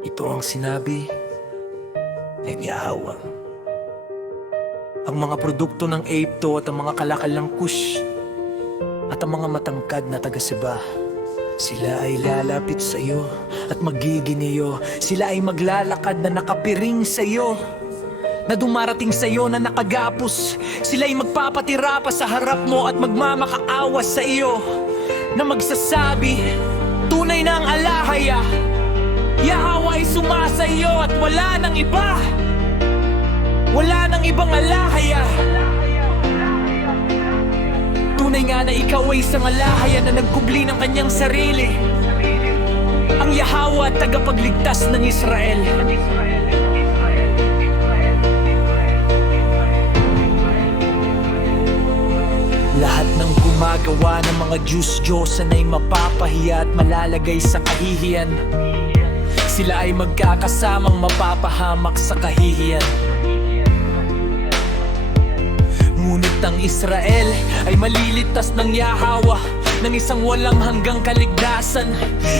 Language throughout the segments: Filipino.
Ito ang sinabi ng Yahweh. Ang mga produkto ng Aipto at ang mga kalakal ng Kush at ang mga matangkad na taga-Seba, sila ay lalapit sa iyo at magiginiyo. Sila ay maglalakad na nakapiring sa iyo, na dumarating sa iyo na nakagapos. Sila ay magpapatira pa sa harap mo at magmamakaawas sa iyo, na magsasabi, tunay na ang alahaya. Yahweh ay sumasa iyo at wala nang iba. Wala nang ibang alahaya. Tunay nga na ikaw ay isang alahaya na nagkubli ng kanyang sarili, ang Yahweh at tagapagligtas ng Israel. Lahat ng gumagawa ng mga Diyos-Diyosan ay mapapahiya at malalagay sa kahihiyan. Sila ay magkakasamang mapapahamak sa kahihiyan. Ngunit ang Israel ay malilitas ng Yahweh, ng isang walang hanggang kaligtasan.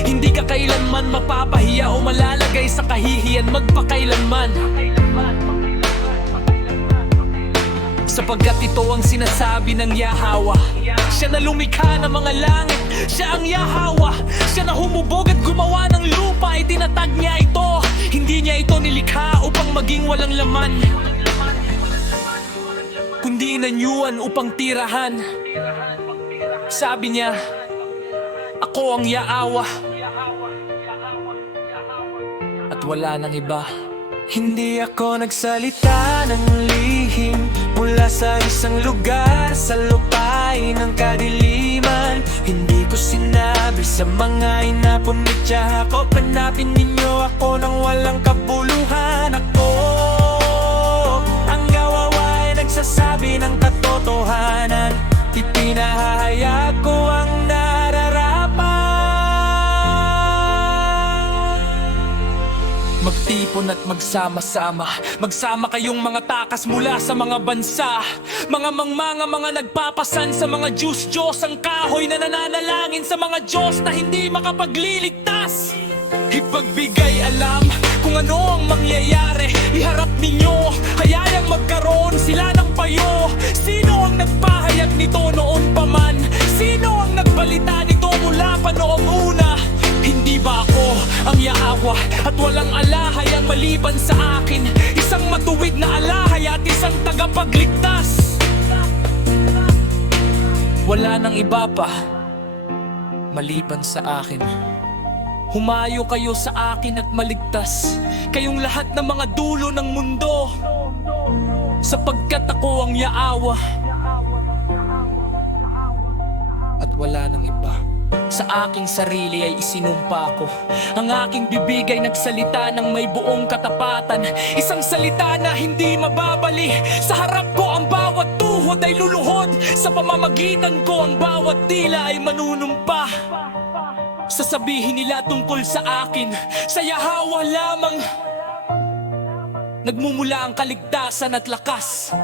Hindi ka kailanman mapapahiya o malalagay sa kahihiyan magpakailanman, sapagkat ito ang sinasabi ng Yahweh. Siya na lumikha ng mga langit, siya ang Yahweh. Siya na humubog at gumawa ng lupa, itinatag niya ito. Hindi niya ito nilikha upang maging walang laman, kundi inanyuan upang tirahan. Sabi niya, ako ang Yahweh at wala nang iba. Hindi ako nagsalita ng lihim mula sa isang lugar sa lupain ng kadiliman. Hindi ko sinabi sa mga inapunitya ako, hanapin ninyo ako ng walang kabuluhan. Ako ang Yahweh, nagsasabi ng katotohanan. Ipinahayag ko ang nararapat. Magtipon at magsama-sama, magsama kayong mga takas mula sa mga bansa, mga mangmanga, mga nagpapasan sa mga Diyos-Diyos, ang kahoy na nananalangin sa mga Diyos na hindi makapagliligtas. Ipagbigay alam kung ano ang mangyayari, iharap ninyo, hayayang magkaroon sila ng payo. Sino ang nagpahayag nito noon pa man? Sino ang nagbalita nito mula pa noong una? Hindi ba ako ang Yahweh at walang alahayang maliban sa akin? Isang matuwid na alahaya at isang tagapagligtas. Wala nang iba pa maliban sa akin. Humayo kayo sa akin at maligtas, kayong lahat ng mga dulo ng mundo, sapagkat ako ang Yahweh at wala nang iba. Sa aking sarili ay isinumpa ko, ang aking bibig ay nagsalita ng may buong katapatan. Isang salita na hindi mababali, sa harap ko ang bawat tuhod ay luluhod. Sa pamamagitan ko ang bawat dila ay manunumpa. Sasabihin nila tungkol sa akin, sa Yahweh lamang nagmumula ang kaligtasan at lakas.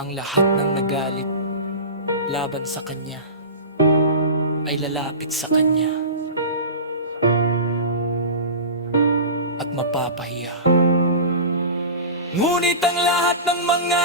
Ang lahat ng nagalit laban sa Kanya ay lalapit sa Kanya at mapapahiya. Ngunit ang lahat ng mga